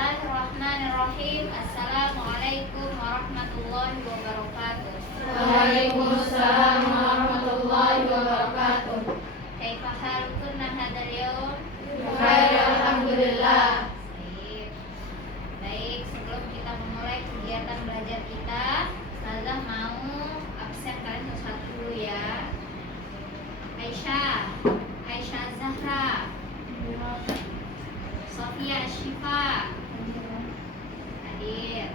Bismillahirrahmanirrahim. Assalamualaikum warahmatullahi wabarakatuh. Waalaikumsalam warahmatullahi wabarakatuh. Kaifa halukunna hadzal yaum? Bikhair, alhamdulillah. Baik, sebelum kita memulai kegiatan belajar kita, Ustazah mau absen kalian satu-satu dulu ya. Aisyah Zahra, Sofia Syifa hadir,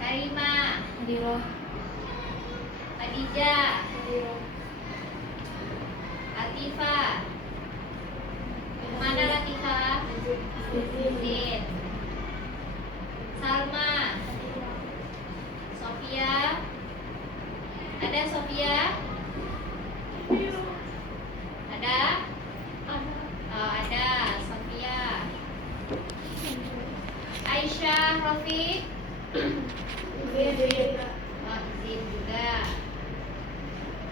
Karima, Khadijah, Latifah. Mana Latifah? Zin. Salma, Sofia. Ada Sofia? Ada? Oh, ada Sofia. Aisyah, Rafiq. Oh, Zin juga.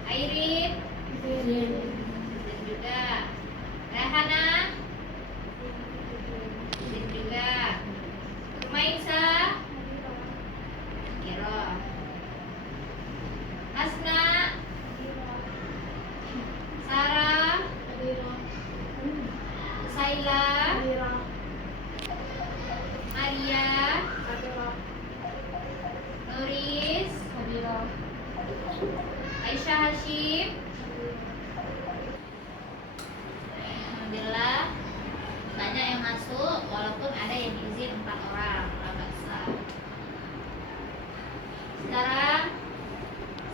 Airin. Zin juga. Rehana. Zin juga. Rumaisa. Kiro. Hasna. Sarah. Saila. Maria. Nuris. Aisyah Hashim. Alhamdulillah banyak yang masuk, walaupun ada yang izin 4 orang. Sekarang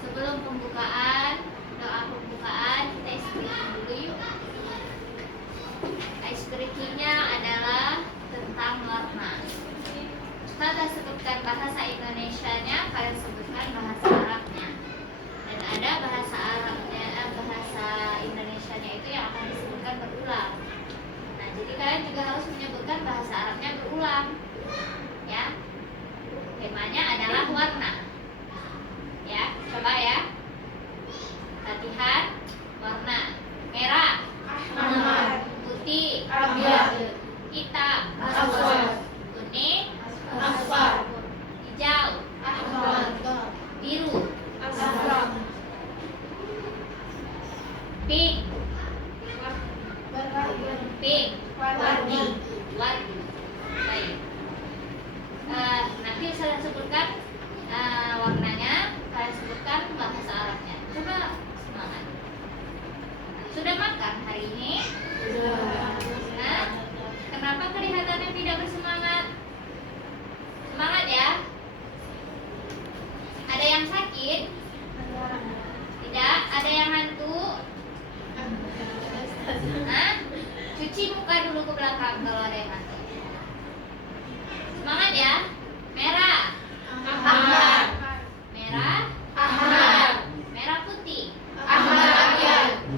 sebelum pembukaan, doa pembukaan, kita ice-breaking dulu yuk. Ice-breakingnya adalah tentang warna. Kita sebutkan bahasa Indonesianya, kalian sebutkan bahasa Arabnya. Dan ada bahasa Arabnya, bahasa Indonesianya itu yang akan disebutkan berulang. Nah, jadi kalian juga harus menyebutkan bahasa Arabnya berulang. Ya. Temanya adalah warna. Ya, coba ya. Latihan warna. Merah, Ahmad, putih, abyad, hitam, aswad, kuning, asfar, hijau, ahmad, biru, asram, pink, pink, warni. warni. Baik. Nanti saya sebutkan warnanya, kalian sebutkan bahasa Arabnya. Coba semangat. Sudah makan hari ini? Nah, kenapa kelihatannya tidak bersemangat? Semangat ya. Ada yang sakit? Tidak. Ada yang ngantuk? Hah? Cuci muka dulu ke belakang kalau ada yang ngantuk. Semangat ya. Merah. Ahmad, Merah. Ahmad, Merah putih. Ahmad abyad,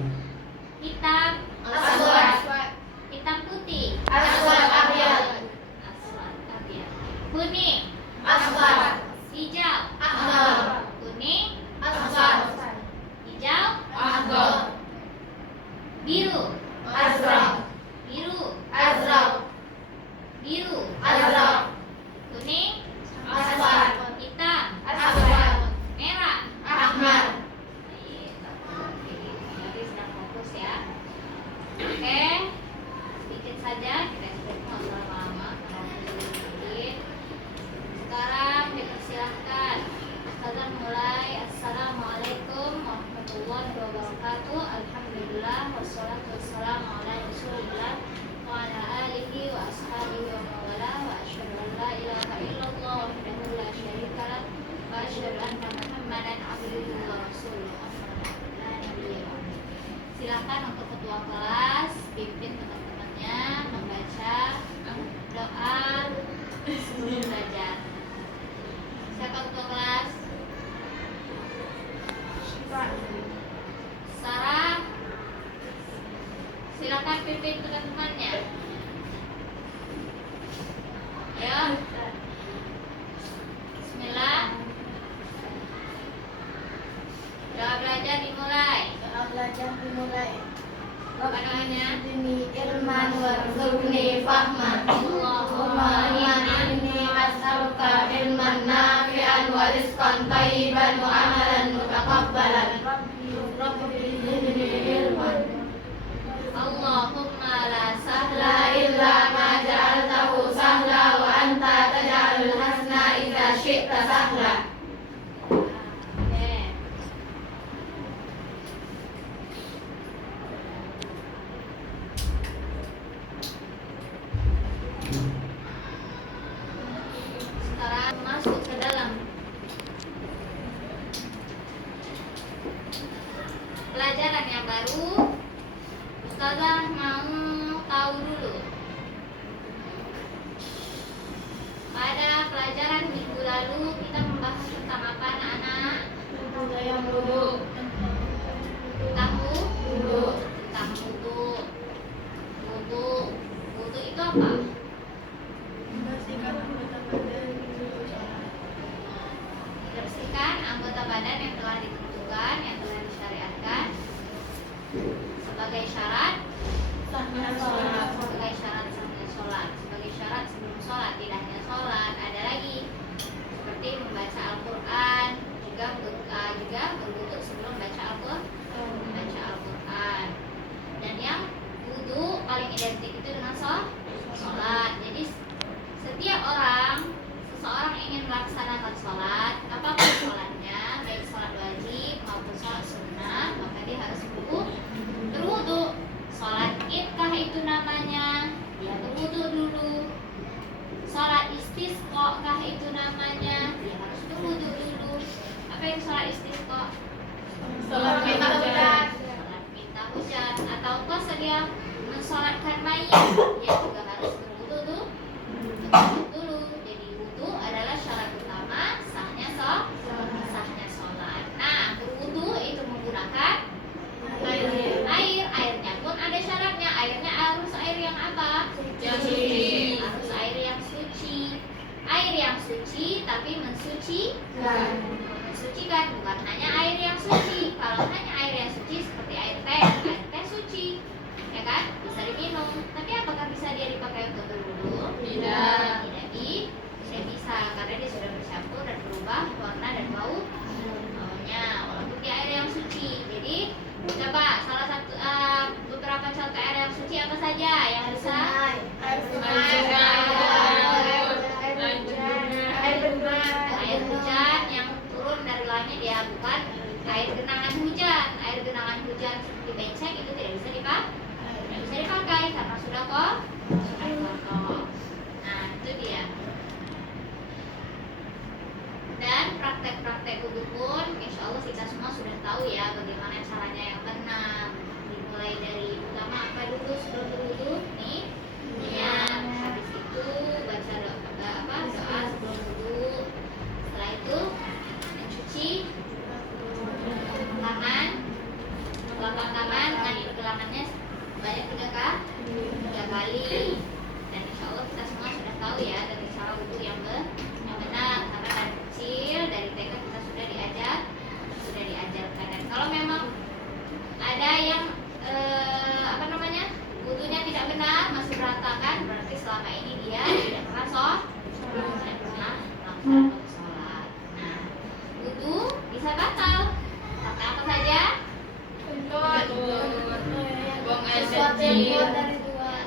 Hitam. aswad, Hitam putih. aswad abyad, Aswad abyad. Kuning. asfar, Hijau. ahmar, Kuning. asfar, Hijau. ahmar, Biru. azraq, Biru. azraq, Biru. azraq, Kuning. asfar, Hitam. aswad, Merah. ahmar. Jadi sedang fokus ya. Oke, sedikit saja kita nggak usah lama-lama karena sedikit. Sekarang dipersilahkan Ustazah mulai. Assalamualaikum warahmatullahi wabarakatuh. Alhamdulillah wassalatu wassalamu ala Rasulillah wa ala alihi wa ashabihi wa mawala wa asyhadu an la ilaha illallah wahdahu la syarika lah wa asyhadu anna Muhammadan abduhu wa rasuluh. Silakan untuk ketua kelas pimpin teman-temannya membaca doa sebelum belajar. Siapa ketua kelas? Sarah. Silakan pimpin teman-temannya. Ya. Bismillah. Doa belajar dimulai. Belajar dimulai. Apa doanya? Zidni ilman warzuqni fahman. Allahumma inni as'aluka ilman nafi'an wa rizqan thayyiban wa amalan mutaqabbalan. Rabbi zidni ilman. Allahumma la sahla La illa ma ja'altahu sahla wa anta taj'alul hasna idza syi'ta sahla. Oke. Sekarang masuk ke dalam pelajaran yang baru. Ustazah mau tahu dulu. Pada pelajaran minggu lalu kita membahas tentang apa anak-anak? Saya duduk. Tahu? Duduk. Tentang wudu. Wudu. Wudu itu apa? Membersihkan anggota badan untuk sholat. Bersihkan anggota badan yang telah ditentukan, yang telah disyariatkan sebagai syarat Sahnya sholat. sebagai syarat sahnya sholat, sebagai syarat sebelum sholat. Tidak hanya sholat, ada lagi seperti membaca Al-Quran, juga berwudu sebelum membaca Al-Quran. Dan yang wudu paling identik itu dengan sholat. Jadi setiap seseorang ingin melaksanakan sholat, apapun sholatnya, baik sholat wajib maupun sholat sunnah, maka dia harus berwudu. Sholat id kah itu namanya, dia berwudu dulu. Sholat istisqa kah itu namanya, dia harus berwudu dulu. Apa itu sholat istisqa? Sholat minta hujan. Sholat minta hujan. Ataukah sedia mensolatkan mayit, dia juga harus berwudu dulu. Jadi wudu adalah syarat utama sahnya sholat. Nah, berwudu itu menggunakan air. Airnya pun ada syaratnya. Airnya harus air yang apa? Yang suci. Harus air yang suci. Air yang suci tapi mensucikan, bukan hanya air yang suci. Kalau hanya air yang suci seperti air teh suci, ya kan? Bisa diminum. Tapi apakah bisa dia dipakai untuk berwudu? Tidak. Tidak bisa, karena dia sudah bercampur dan berubah warna dan baunya walaupun dia air yang suci. Jadi coba salah satu beberapa contoh air yang suci apa saja yang bisa? Air hujan yang turun dari langit, ya, bukan air genangan hujan. Air genangan hujan seperti becek itu tidak bisa dipakai karena sudah kotor. Nah, itu dia. Dan praktek-praktek wudu pun insya Allah kita semua sudah tahu ya bagaimana caranya yang benar. Dimulai dari pertama apa dulu sebelum berwudu? Nih, niat. Habis itu baca doa sebelum wudu. Setelah itu mencuci tangan, telapak tangan dengan pergelangannya banyak 3 kali. Dan insya Allah kita semua sudah tahu ya dari cara wudu yang benar, karena dari kecil, dari TK kita sudah diajarkan. Dan kalau memang ada yang wudunya tidak benar, masih berantakan, berarti selama ini dia tidak pernah melaksanakan sholat. Nah, wudu bisa batal pakai apa saja?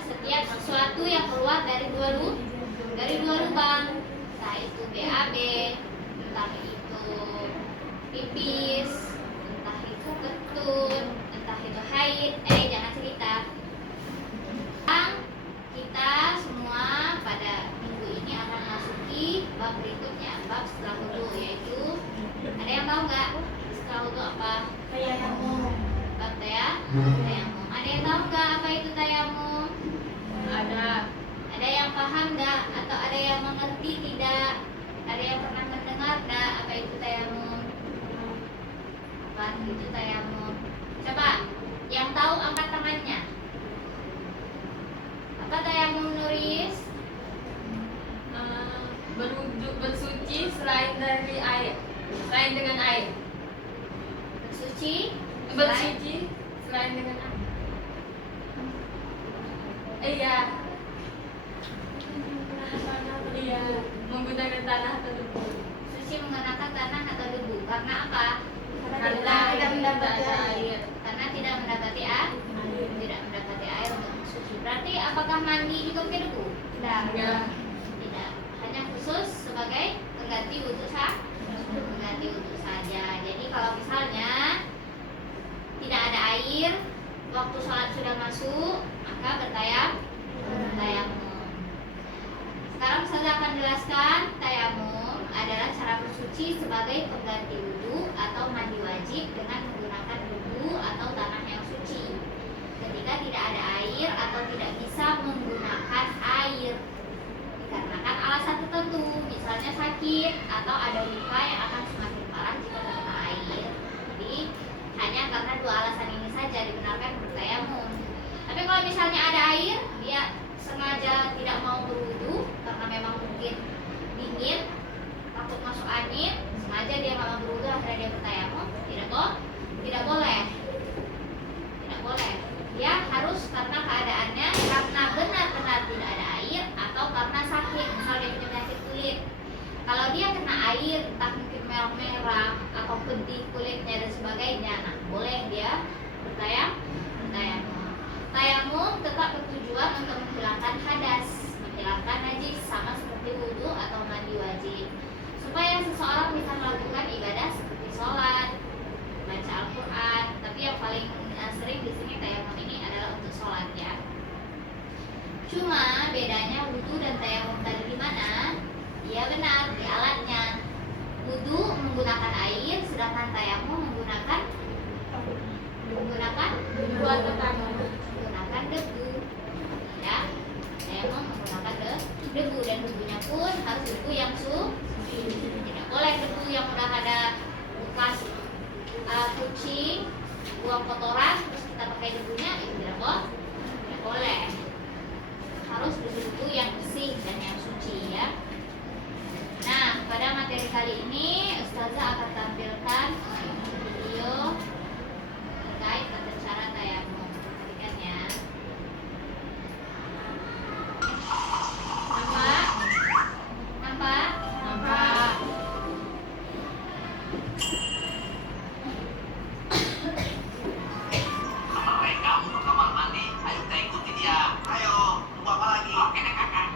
Setiap sesuatu yang keluar dari dua lubang, entah itu BAB, entah itu pipis, entah itu ketut, entah itu haid. Jangan cerita. Kita semua pada minggu ini akan masuki bab berikutnya, bab setelah wudu, yaitu ada yang tahu nggak setelah wudu apa? Bab tayamum. Ada yang tahu nggak apa itu tayamum? Ada yang paham nggak atau ada yang mengerti tidak? Ada yang pernah mendengar nggak apa itu tayamum? Apa itu tayamum? Coba yang tahu angkat tangannya. Apa tayamum, Nuris? Bersuci selain dari air, selain dengan air. Bersuci Bersuci selain dengan air. Iya. Iya, menggunakan tanah atau debu. Suci menggunakan tanah atau debu. Karena apa? Karena tidak mendapati air. Karena tidak mendapati air. Tidak mendapati air untuk suci. Berarti apakah mandi juga pakai debu? Enggak. Tidak. Hanya khusus sebagai pengganti wudhu pengganti wudhu saja. Jadi kalau misalnya tidak ada air, waktu sholat sudah masuk, maka bertayamum. Sekarang saya akan jelaskan tayamum adalah cara bersuci sebagai pengganti wudhu atau mandi wajib dengan menggunakan debu atau tanah yang suci. Ketika tidak ada air atau tidak bisa menggunakan air dikarenakan alasan tertentu, misalnya sakit atau ada luka yang akan semakin parah jika terkena air. Jadi hanya karena dua alasan ini saja dibenarkan bertayamum. Tapi kalau misalnya ada air, dia sengaja tidak mau berwudu karena memang mungkin dingin, takut masuk angin, sengaja dia nggak mau berwudu akhirnya dia bertayamum, tidak boleh. Tidak boleh. Dia harus karena keadaannya karena benar-benar tidak ada air atau karena sakit, misalnya dia punya penyakit kulit. Kalau dia kena air, entah mungkin merah-merah atau pedih kulitnya dan sebagainya, nah boleh dia bertayamum. Tayamum tetap bertujuan untuk menghilangkan hadas, menghilangkan najis sama seperti wudhu atau mandi wajib, supaya seseorang bisa melakukan ibadah seperti sholat, baca Al-Quran. Tapi yang paling sering di sini tayamum ini adalah untuk sholat ya. Cuma bedanya wudhu dan tayamum tadi di mana? Iya benar, di alatnya. Wudhu menggunakan air, sedangkan tayamum menggunakan Buat tanah. menggunakan debu. Ya, tayamum menggunakan debu dan debunya pun harus debu yang suci. Tidak boleh debu yang udah ada bekas kucing, buang kotoran terus kita pakai debunya, itu tidak boleh. Harus debu yang bersih dan yang suci ya. Nah, pada materi kali ini Ustazah akan tampilkan video terkait tata cara tayamum. Perhatikan ya. Nampak? Mereka untuk kamar mandi. Ayo kita ikuti dia. Ayo, tunggu apa lagi? Oke deh kakak.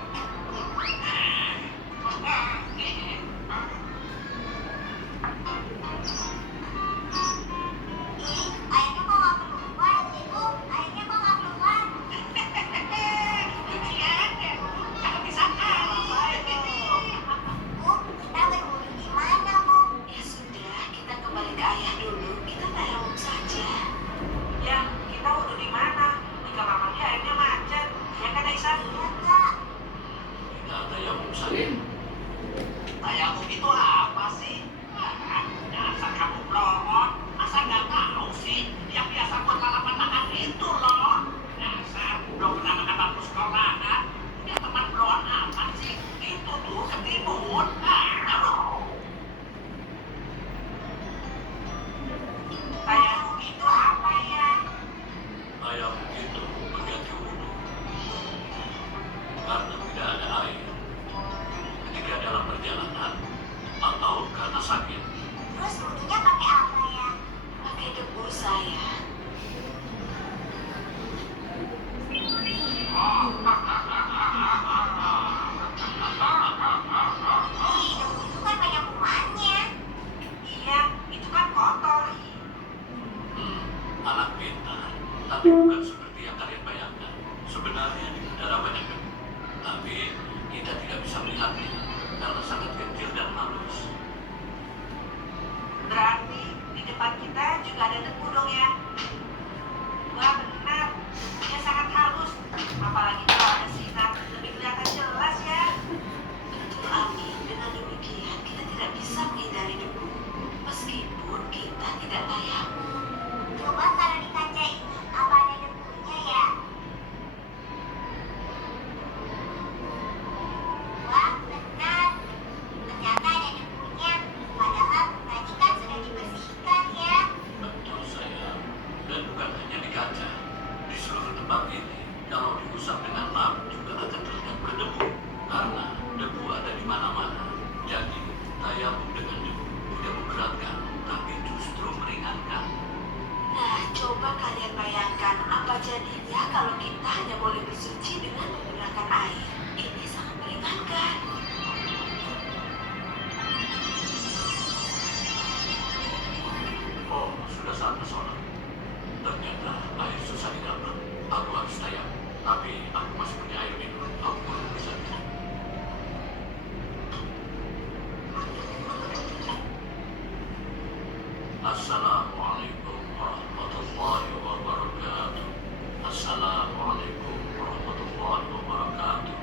Airnya kok nggak keluar, Ibu? Airnya kok nggak keluar? Cuci aja. Jangan bisa kalah. Bu, kita berwudu di mana, Bu? Ya sudah, kita kembali ke ayah dulu. Kita tayamum saja. Ya, kita wudhu di mana? Di kamar mandi airnya macet. Ya kan Aisyah? Iya, Kak. Kita tayamum saja. Tayamum itu apa sih? Dasar kamu pelongo. Masa nggak tahu sih? Yang biasa buat lalapan tangan itu loh. Dasar belum pernah makan bangku sekolahan. Ini tempat bloan apa sih? Itu tuh ketimun. Tayamum itu apa ya? Tayamum itu berganti wudhu karena tidak ada air ketika dalam perjalanan atau karena sakit. Terus wudunya pakai apa ya? Pakai debu saya. Ih, debu itu kan banyak kumannya. Iya, itu kan kotor. Anak pintar, tapi bukan seperti yang kalian bayangkan. Sebenarnya di udara banyak debu, tapi kita tidak bisa melihatnya karena sangat kecil dan halus. Berarti di depan kita juga ada debu dong ya? Wah benar, dia sangat halus. Apalagi kalau ada sinar, lebih kelihatan jelas ya. Betul Ami, dengan demikian kita tidak bisa menghindari debu. Meskipun kita tidak tayamum. Coba taruh di kaca ini, apa ada debunya ya? Wah, benar. Ternyata ada debunya. Padahal tadi kan sudah dibersihkan ya. Betul sayang, dan bukan hanya di kaca. Di seluruh tempat ini, kalau diusap dengan Coba kalian bayangkan apa jadinya kalau kita hanya boleh bersuci dengan menggunakan air. Ini sangat meringankan. Oh, sudah saatnya sholat. Ternyata air susah didapat. Aku harus tayamum. Tapi aku masih punya air minum. Aku belum bisa minum. Assalamualaikum warahmatullahi wabarakatuh. Assalamualaikum warahmatullahi wabarakatuh.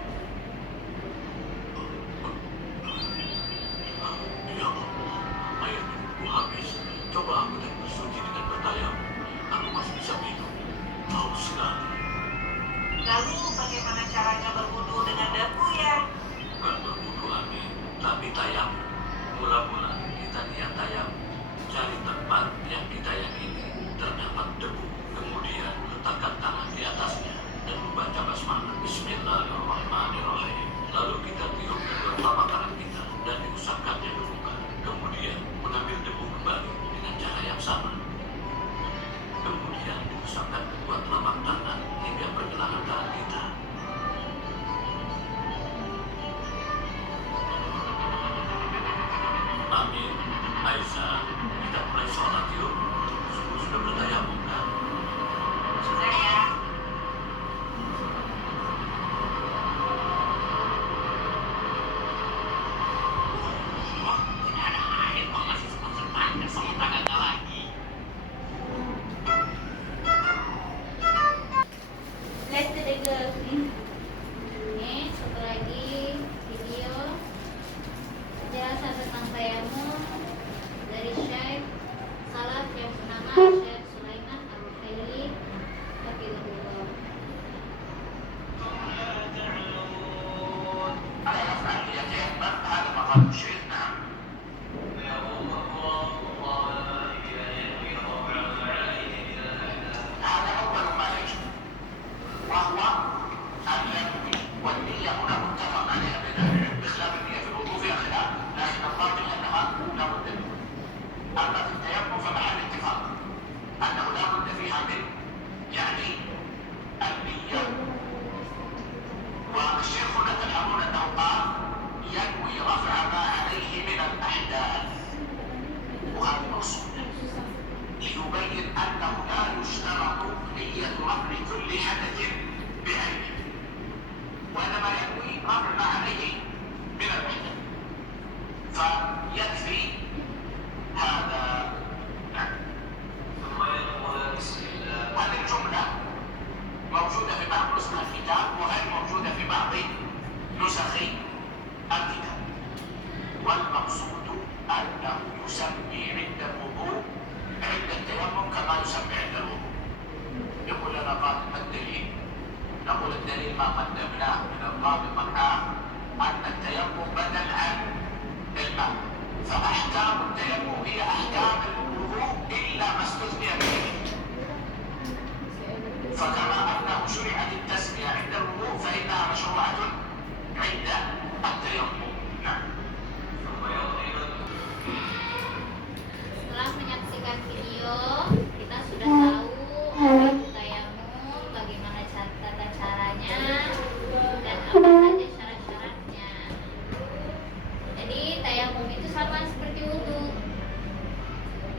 Ya Allah, air minumku habis. Coba aku dan bersuci dengan bertayamum. Aku masih bisa minum. Haus sekali. Lalu bagaimana caranya berwudu dengan debu ya? Bukan berwudu, amin, tapi tayamum. Mula-mula kita niat tayamum. Cari tempat yang kita yakini terdapat debu. Kemudian letakkan tangan di atasnya dan membaca basmalah. Bismillahirrahmanirrahim. Lalu kita tiup kedua telapak tangan kita dan diusapkannya ke muka. Kemudian mengambil debu kembali dengan cara yang sama. Kemudian diusapkan kedua telapak tangan hingga pergelangan tangan kita. Amin. Aisyah, kita mulai sholat yuk. Sudah bertayamum kan? Sudah ya. Oh, tidak ada air kok masih sempat sama tangannya lagi. Let's do the girl. Oke, satu lagi video penjelasan tentang tayamum dari Syekh Salaf yang bernama Syekh Sulaiman Al-Ruhaili Hafizahullah. أفعل يتيمم هذا مقام الشيخ نعم. هذا أول ما يجب وهو أن ينوي والنية هنا متفق عليها بين أهل العلم بخلاف النية في الوضوء فيها خلاف لكن الظاهر أنها لا بد منها. أما في التيمم فمحل اتفاق أنه لا بد فيها من يعني النية. والشيخ هنا تلحظون أنه قال ينوي رفع ما عليه من الأحداث وهذا مقصود ليبين أنه لا يشترط نية رفع كل حدث بعينه وإنما ينوي رفع ما عليه من الأحداث فيكفي هذا. نعم. هذه الجملة موجودة في بعض نسخ الكتاب وغير موجودة في بعض نسخ الكتاب. والمقصود أنه يسمي عند الوضوء عند التيمم كما يسمي عند الوضوء. يقول لنا قائل ما الدليل؟ نقول الدليل ما قدمناه من الرابط العام أن التيمم بدل عن الماء فأحكام التيمم هي أحكام الوضوء إلا ما استثني به. فكما أنه شرعت التسمية عند الوضوء فإنها مشروعة عند التيمم. نعم. Setelah menyaksikan video, kita sudah tahu apa itu tayamum, bagaimana tata caranya, dan apa saja syarat-syaratnya. Jadi tayamum itu sama seperti wudhu.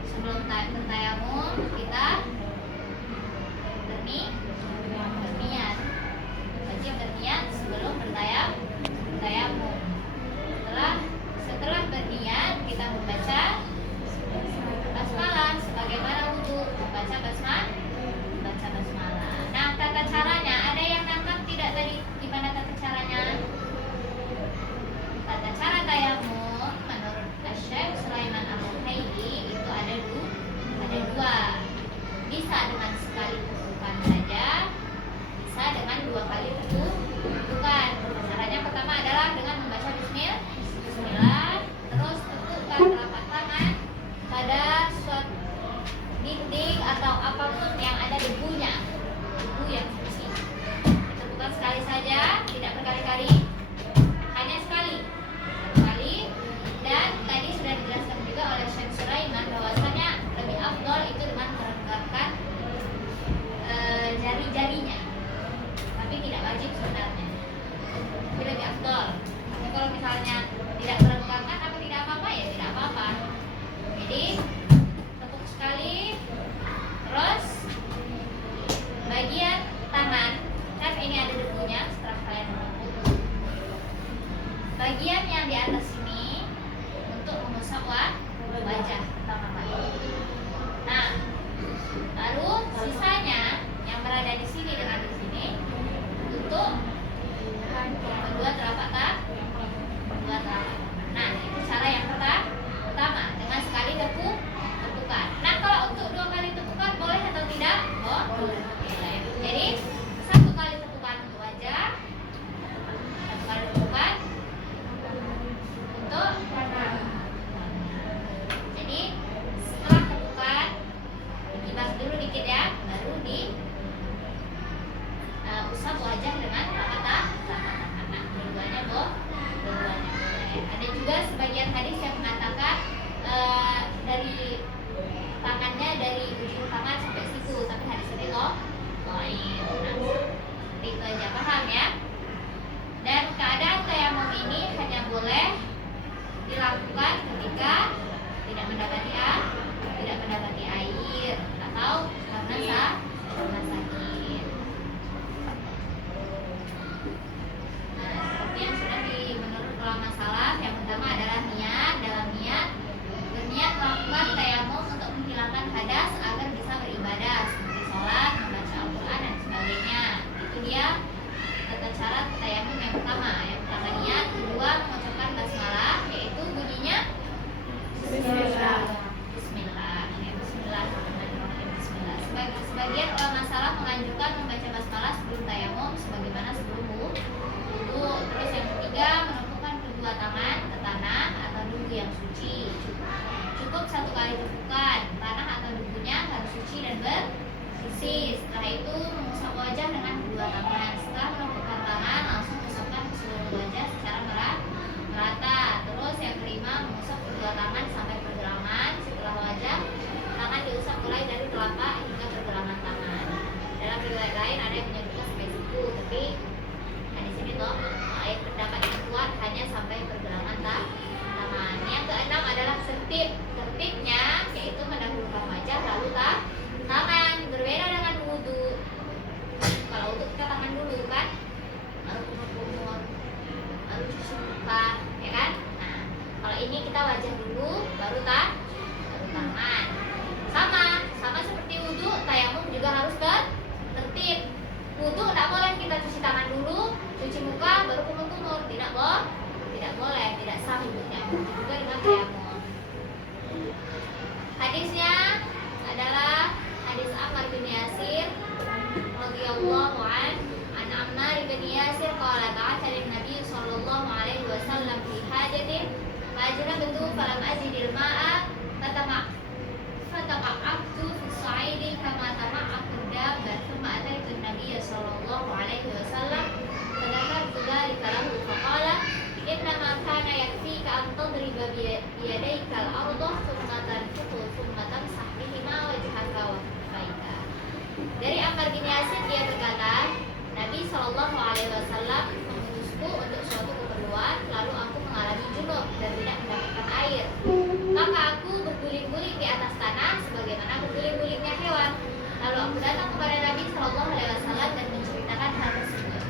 Sebelum bertayamum kita berniat. Wajib berniat sebelum bertayamum. Setelah berniat kita membaca basmalah sebagaimana wudhu, membaca basmalah. Nah, tata caranya ada yang nangkap tidak tadi gimana tata caranya? Tata cara tayamum menurut Syekh Sulaiman Al-Ruhaili itu ada dua. Bisa dengan sekali tutukan saja, bisa dengan dua kali tutukan. Caranya pertama adalah dengan membaca Bismillah, terus tutupkan telapak tangan pada suatu dinding atau apapun yang ada debunya, debu yang bersih. Ditutupkan sekali saja, tidak berkali-kali, hanya sekali. Dan tadi sudah dijelaskan juga oleh Syekh Sulaiman bahwasanya lebih afdol itu dengan merendahkan Sebagian ulama salaf menganjurkan membaca basmalah sebelum tayamum sebagaimana sebelum wudu. Terus yang ketiga, menumpukan kedua tangan ke tanah atau debu yang suci. Cukup satu kali tepukan, tanah atau debunya harus suci dan bersih. Setelah itu mengusap wajah dengan kedua tangan. Setelah menumpukan tangan, langsung usapkan ke seluruh wajah secara merata. Terus yang kelima, mengusap kedua tangan sampai pergelangan. Setelah wajah, tangan diusap mulai dari telapak hingga pergelangan tangan. Dalam riwayat lain ada yang menyebutkan sampai siku, tapi nah di sini toh ayat pendapat yang kuat hanya sampai pergelangan tangan. Yang keenam adalah tertibnya, yaitu mendahulukan wajah lalu tangan. Berbeda dengan wudu. Kalau wudu kita tangan dulu kan, lalu kumur-kumur, lalu cuci muka, ya kan? Nah, kalau ini kita wajah dulu, baru tangan. Sama seperti wudu, tayamum juga harus tertib. Wudu tidak boleh kita cuci tangan dulu, cuci muka, baru kumur-kumur. Tidak boleh, tidak sah wudunya. Juga dengan tayamum. Hadisnya adalah hadis Ammar bin Yasir radhiyallahu an Ammar bin Yasir qala ta'ala Nabi sallallahu alaihi wasallam fi hajatin fajrabtu falam ajidil ma'a fatama'abtu fi sa'idi kama tama'abtu dabba thumma ataitu Nabi sallallahu alaihi wasallam fadzakartu dzalika lahu faqala innama kana yakfika an tadriba biyadayka al-ardha thumma tanfuqu thumma tamsah bihima wajhaka wa kaffaika. Dari Ammar bin Yasir dia berkata, Nabi Shallallahu Alaihi Wasallam mengutusku untuk suatu keperluan, lalu aku mengalami junub dan tidak mendapatkan air. Maka aku berguling-guling di atas tanah sebagaimana berguling-gulingnya hewan. Lalu aku datang kepada Nabi Shallallahu Alaihi Wasallam dan menceritakan hal tersebut.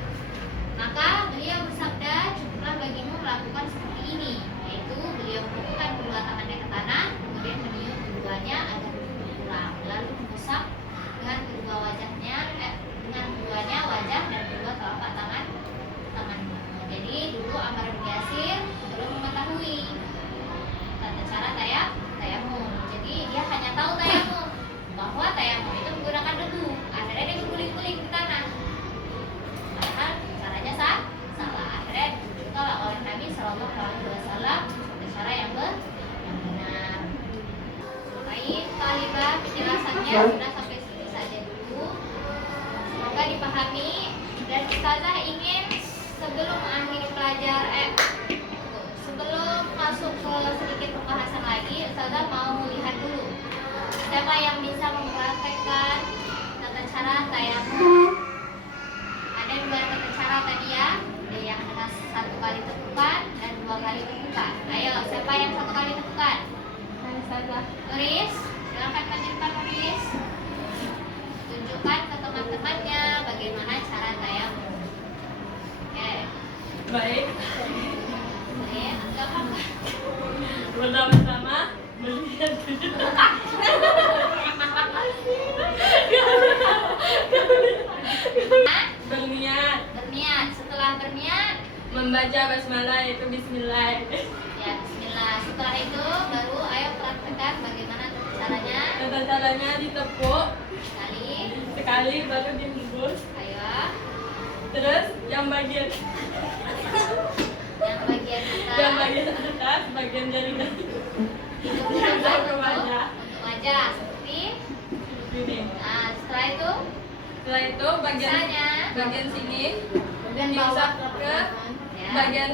Maka beliau bersabda, cukuplah bagimu melakukan seperti ini, yaitu beliau menumpukan kedua tangannya ke tanah, kemudian meniup keduanya agar berkurang, lalu mengusap dengan keduanya wajah dan kedua telapak tangan. Jadi dulu Ammar bin Yasir belum mengetahui tata cara tayamum. Jadi dia hanya tahu tayamum, bahwa tayamum itu menggunakan debu. Akhirnya dia berguling-guling di tanah. Padahal caranya salah. Akhirnya ditunjukkan oleh Nabi Shallallahu Alaihi Wasallam cara yang benar. Baik, talibah penjelasannya sudah sampai sini saja dulu. Semoga dipahami. Dan Ustazah ingin sebelum mengakhiri sebelum masuk ke sedikit pembahasan lagi, Ustazah mau lihat dulu siapa yang bisa mempraktekkan tata cara tayamum. Ada dua tata cara tadi ya, ada yang dengan satu kali tepukan dan dua kali tepukan. Ayo, siapa yang satu kali tepukan? Ustazah. Nuris, silakan panjatkan Nuris. Tunjukkan ke teman-temannya bagaimana cara tayamum. Oke. Baik. Enggak apa-apa. Pertama-tama melihat berniat. Setelah berniat Membaca basmalah yaitu bismillah. ya bismillah. Setelah itu baru ayo praktekkan bagaimana caranya. Tata caranya ditepuk Sekali baru dihembus. ayo Terus yang bagian yang bagian atas bagian jari itu Sampai ke wajah. untuk wajah seperti ini. nah setelah itu Bagian sini Bagian diusap bawah ke ya, bagian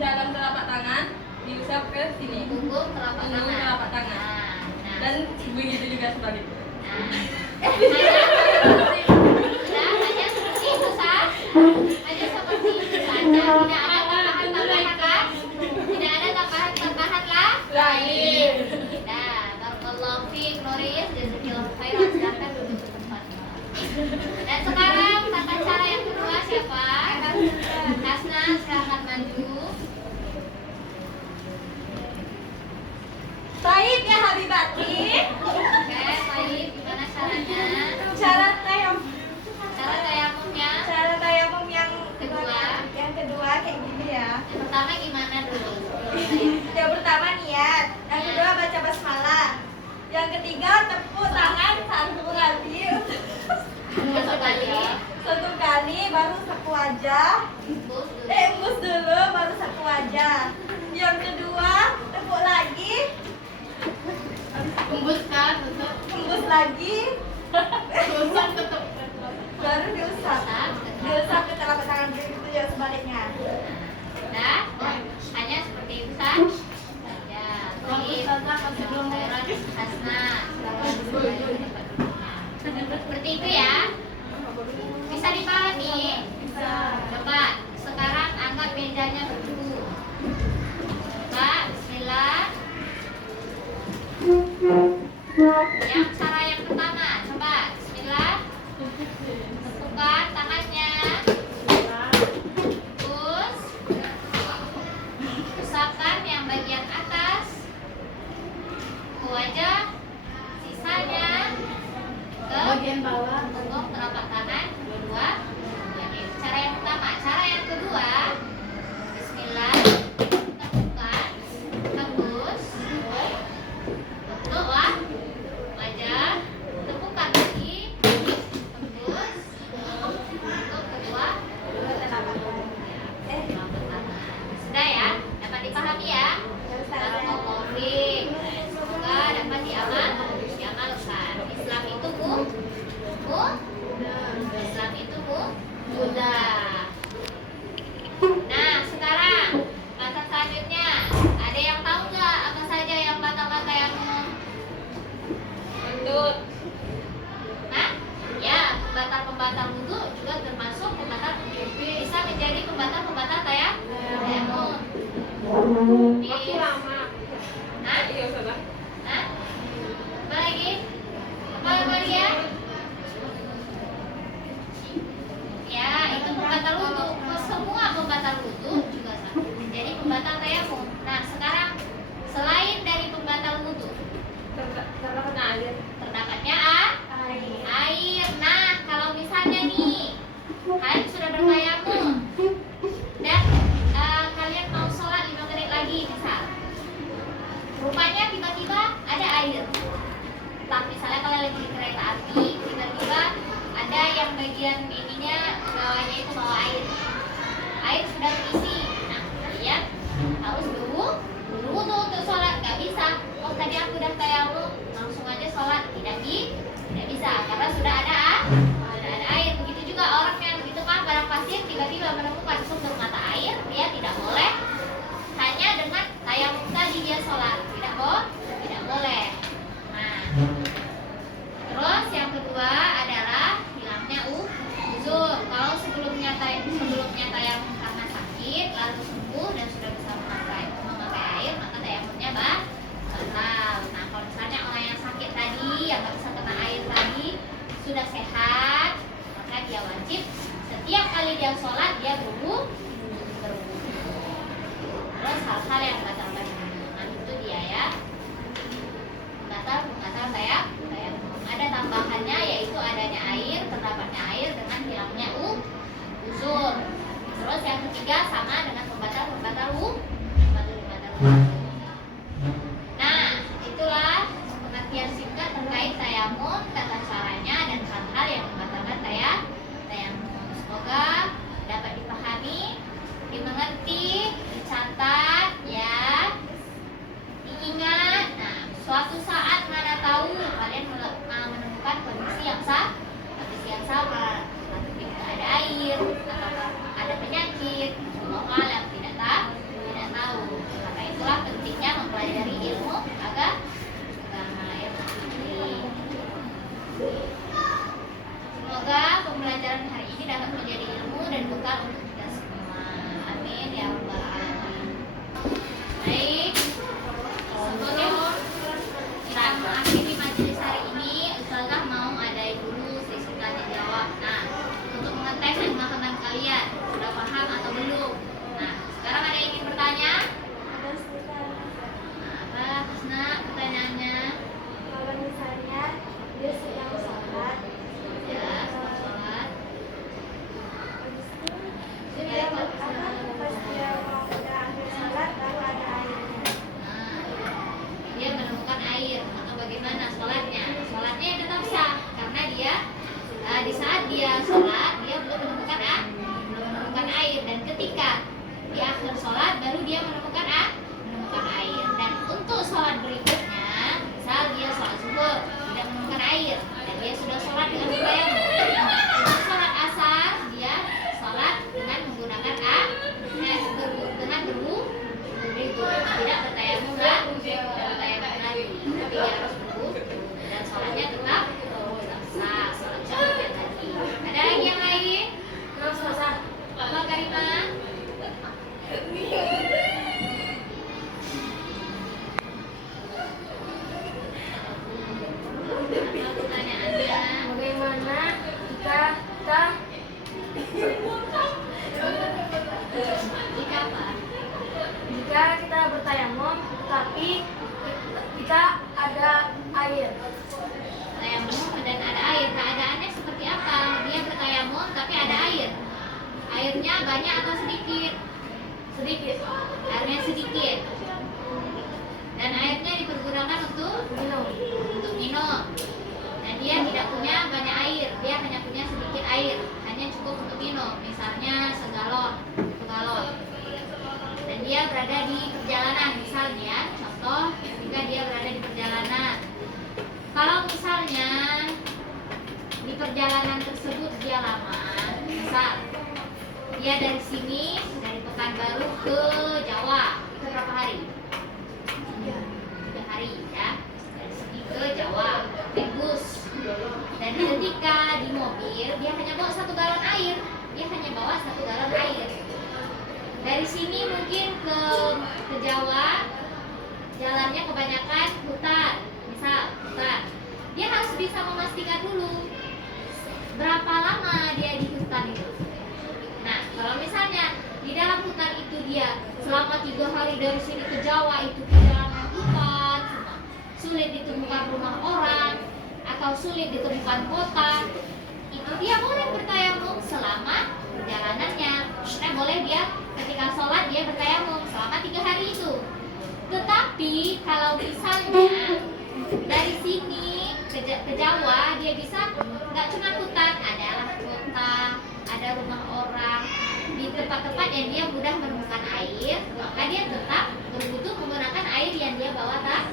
dalam telapak tangan, diusap ke sini. punggung telapak Punggung tangan. telapak tangan. Nah, Dan begitu juga sebaliknya. hanya seperti itu saja. Hanya seperti itu saja. Tidak ada tambahan-tambahan kan? Tidak ada tambahan-tambahan lah. Lain. Nah, barakallahu fiik Nuris, jazakillahu khairan. Silakan duduk di tempat. Dan sekarang tata cara yang kedua siapa? Hasna, silakan maju. Baik ya Habibati. Oke, baik. Gimana caranya? Cara tayamum. Cara tayamumnya? Cara tayamum yang Kedua. Yang kedua kayak gini ya. Yang pertama gimana dulu? Yang pertama niat. Yang kedua baca basmalah. Yang ketiga tepuk tangan satu kali nih baru sapu wajah. Embus dulu baru sapu wajah. Yang kedua tepuk lagi. Embuskan, tutup. Embus lagi. Usap, tutup. Baru diusap. Diusap ke telapak tangan begitu ya sebaliknya. Nah, hanya seperti itu saja. Masih belum Hasna. Seperti itu ya. Bisa dipahami? Bisa. Coba sekarang angkat mejanya berdua. Coba, bismillah. Yang cara yang pertama, coba bismillah. Tepukan tangannya. Terus usapkan yang bagian atas ke wajah, sisanya ke Bagian bawah. tengok telapak tangan dua-dua. Jadi cara yang pertama. Cara yang kedua, bismillah. Tepukan, tembus untuk wajah, tepukan lagi, tembus untuk kedua telapak tangan. Sudah ya, dapat dipahami ya. Barakallahu. Semoga dapat diamalkan. Islam itu Islam itu mudah. Nah, sekarang batal selanjutnya. Ada yang tahu nggak apa saja yang batal tayamum? Lutut. Hah? Ya, pembatal wudu juga termasuk pembatal bisa menjadi pembatal tayamum. Waktu lama. Hah? Iya, sabar. Hah? Apa lagi? Apa lagi ya? Ya, itu pembatal wudu. Semua pembatal wudu juga sama. Jadi pembatal tayamum. Nah, sekarang selain dari pembatal wudu, Terkena air. terdapatnya air. Nah, kalau misalnya nih kalian sudah bertayamum dan kalian mau sholat 5 menit lagi misal, rupanya tiba-tiba ada air. Entah misalnya kalau lagi di kereta api, tiba-tiba ada yang bagian ininya bawahnya itu bawa air. Air sudah terisi. Nah, kalian harus dulu untuk sholat. Nggak bisa. Oh, tadi aku udah tayamum, langsung aja sholat. Tidak bisa karena sudah ada air. Begitu juga orang yang di tengah padang pasir tiba-tiba menemukan sumber mata air, dia tidak boleh hanya dengan tayamum tadi dia sholat. Tidak boleh. Nah, terus yang kedua adalah hilangnya uzur. Kalau sebelumnya tayamum karena sakit lalu sembuh dan sudah bisa memakai air, maka tayamumnya batal. Nah, kalau misalnya orang yang sakit tadi yang nggak bisa kena air tadi sudah sehat, maka dia wajib setiap kali dia sholat dia berwudu. Terus hal-hal yang batal tayamum itu dia ya. Batal tayamum. Ada tambahannya yaitu adanya air, terdapatnya air dengan hilangnya uzur. Terus yang ketiga sama dengan pembatal wudu. Nah, itulah pengertian singkat terkait tayamum, tata caranya dan hal-hal yang membatalkan tayamum. Semoga dapat dipahami, dimengerti, dicatat ya, diingat. Nah, suatu saat mana tahu kalian menemukan kondisi yang sama, ada air atau ada penyakit, Allah tidak tahu. Karena itulah pentingnya mempelajari ilmu agama ini. Semoga pembelajaran hari ini dapat menjadi ilmu dan bekal untuk kita semua. Amin ya rabbal alamin. Baik, sebelum kita mengakhiri majelis hari ini, Ustazah mau adain dulu sesi tanya jawab. Nah, untuk mengetes pemahaman kalian sudah paham atau belum? Nah, sekarang ada yang ingin bertanya? Apa, Husna, pertanyaannya? Kalau misalnya dia sedang sholat, Ya, sholat. habis itu dia pas dia mau udah akhir sholat baru ada airnya. Nah, dia menemukan air atau bagaimana sholatnya? Sholatnya tetap sah karena dia di saat dia sholat dia belum menemukan dan ketika di akhir sholat baru dia menemukan air. Dan untuk sholat berikutnya, misal dia sholat subuh tidak menemukan air dan dia sudah sholat dengan bertayamum. Untuk sholat asar dia sholat dengan menggunakan dengan berwudu, tidak bertayamum lagi, tapi dia harus berwudu dan sholatnya tetap sah, sholat sunnah tadi. Ada lagi yang lain? Apa Karimah? Bagaimana jika kita Jika apa? jika kita bertayamum tetapi kita ada air? Tayamum dan ada air. Keadaannya seperti apa? Dia bertayamum tapi ada air. Airnya banyak atau sedikit? Sedikit. Airnya sedikit. Dan airnya dipergunakan untuk minum. Dan dia tidak punya banyak air. Dia hanya punya sedikit air. Hanya cukup untuk minum. Misalnya segalon. Dan dia berada di perjalanan. Misalnya, contoh jika dia berada di perjalanan. Kalau misalnya di perjalanan tersebut dia lama, misal dia dari sini, dari Pekanbaru ke Jawa, itu berapa hari? 3 hari ya, dari sini ke Jawa, naik bus. Dan ketika di mobil dia hanya bawa 1 galon air, Dari sini mungkin ke Jawa, jalannya kebanyakan hutan, misal hutan. Dia harus bisa memastikan dulu berapa lama dia di hutan itu. Nah, kalau misalnya di dalam hutan itu dia selama 3 hari dari sini ke Jawa itu perjalanan hutan, sulit ditemukan rumah orang atau sulit ditemukan kota, itu dia boleh bertayamum selama perjalanannya. Nah, boleh dia ketika sholat dia bertayamum selama 3 hari itu. Tetapi kalau misalnya dari sini ke Jawa dia bisa nggak cuma hutan, adalah kota, ada rumah orang, di tempat-tempat yang dia mudah menemukan air, maka dia tetap berwudu menggunakan air yang dia bawa tadi.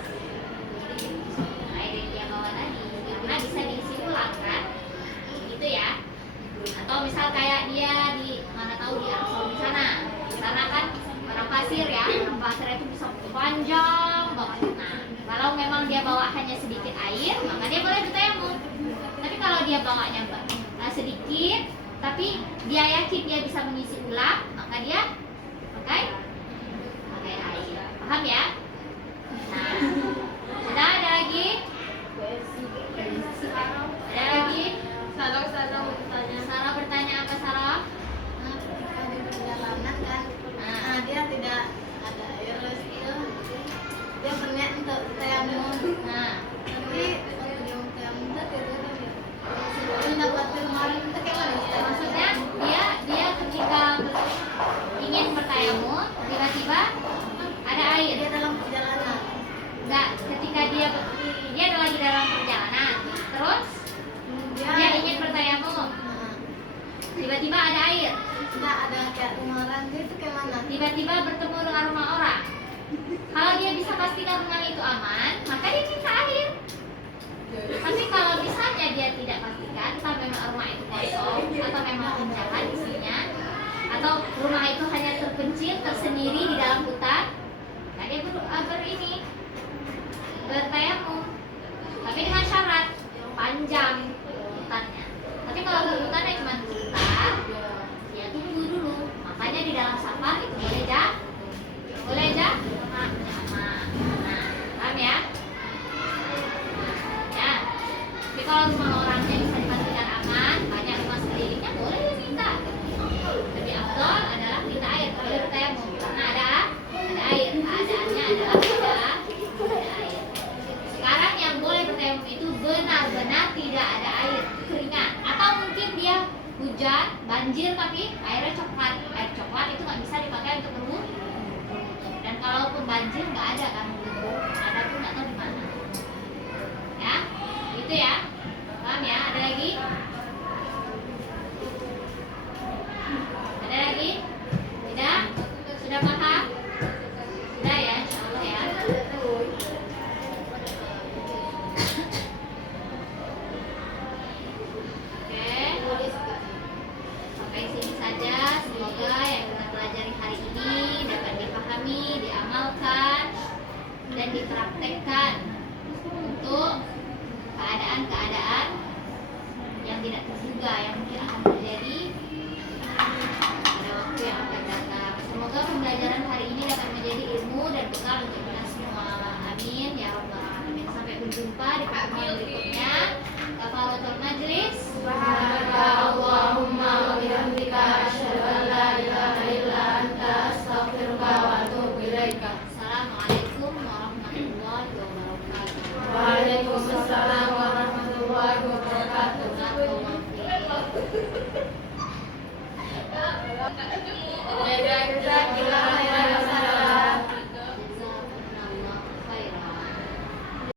Karena bisa diisi ulang kan, gitu ya. Atau misal kayak dia di mana tahu di Arab Saudi sana kan padang pasir ya, padang pasir itu bisa panjang banget. Nah, kalau memang dia bawa hanya sedikit air, maka dia boleh bertayamum. Tapi kalau dia bawanya sedikit, tapi dia yakin dia bisa mengisi ulang, maka dia pakai air. Paham ya? Nah, ada lagi? Ada lagi? Sarah bertanya apa Sarah? Di perjalanan kan, nah dia tidak ada air itu, dia berniat untuk tayamum. Nah, Tapi waktu dia mau tayamum itu dia dapat kemarin itu kayak mana? maksudnya dia ketika ingin bertayamum tiba-tiba ada air. Dia dalam perjalanan. Enggak, ketika dia ada lagi dalam perjalanan, terus dia ingin bertayamum, Nah, tiba-tiba ada air, tidak ada kayak rumah orang itu kayak mana? tiba-tiba bertemu dengan rumah orang. Kalau dia bisa pastikan rumah itu aman, maka dia minta air. Tapi kalau misalnya dia tidak pastikan, entah memang rumah itu kosong atau memang penjahat isinya, atau rumah itu hanya terpencil tersendiri di dalam hutan, nah dia bertayamum. Tapi dengan syarat panjang hutannya. Tapi kalau hutannya cuma sebentar, ya tunggu dulu. Makanya di dalam safar itu boleh nah, paham ya? Ya. Tapi kalau rumah orangnya bisa dipastikan aman, banyak rumah sekelilingnya, boleh minta. Lebih afdal adalah minta air kalau bertayamum, karena ada air. Keadaannya adalah ada air. Sekarang yang boleh bertayamum itu benar-benar tidak ada air, keringan, atau mungkin dia hujan, banjir tapi airnya coklat. Air coklat itu nggak bisa dipakai untuk berwudu. Dan kalaupun banjir nggak ada kan wudu, ada pun nggak tahu di mana. Ya, itu ya. Paham ya? Ada lagi? Ada lagi? juga yang mungkin akan terjadi pada waktu yang akan datang. Semoga pembelajaran hari ini dapat menjadi ilmu dan bekal untuk kita semua. Amin ya rabbal alamin. Sampai berjumpa di pertemuan berikutnya. Kafaratul majlis.